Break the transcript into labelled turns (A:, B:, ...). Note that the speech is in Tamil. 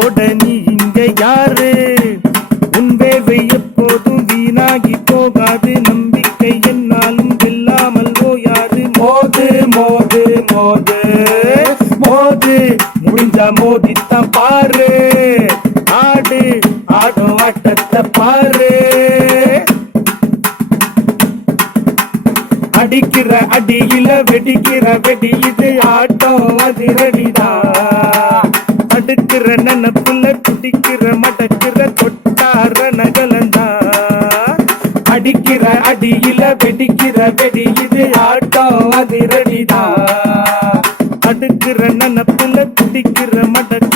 A: போட நீ இங்க யாரு? உன் வேர்வை எப்போதும் வீணாகி போகாது. நம்பிக்கை என்னாலும் வெல்லாமல் ஓயாது. மோது மோது மோது மோது. முடிஞ்சா மோதித்தான் பாரு. ஆடு ஆடும் ஆட்டத்தை பாரு. அடிக்கிற அடியில வெடிக்கிற வெடி இது ஆட்டம் அதிரடிதான். நினைக்கிற நினப்புல குடிக்கிற மடக்கிற கொட்டார நகலந்தார் அடிக்கிற அடியில வெடிக்கிற வெடி இது ஆட்டம் அதிரடிதான் அடுக்கிற நினப்புல குடிக்கிற மடக்கிற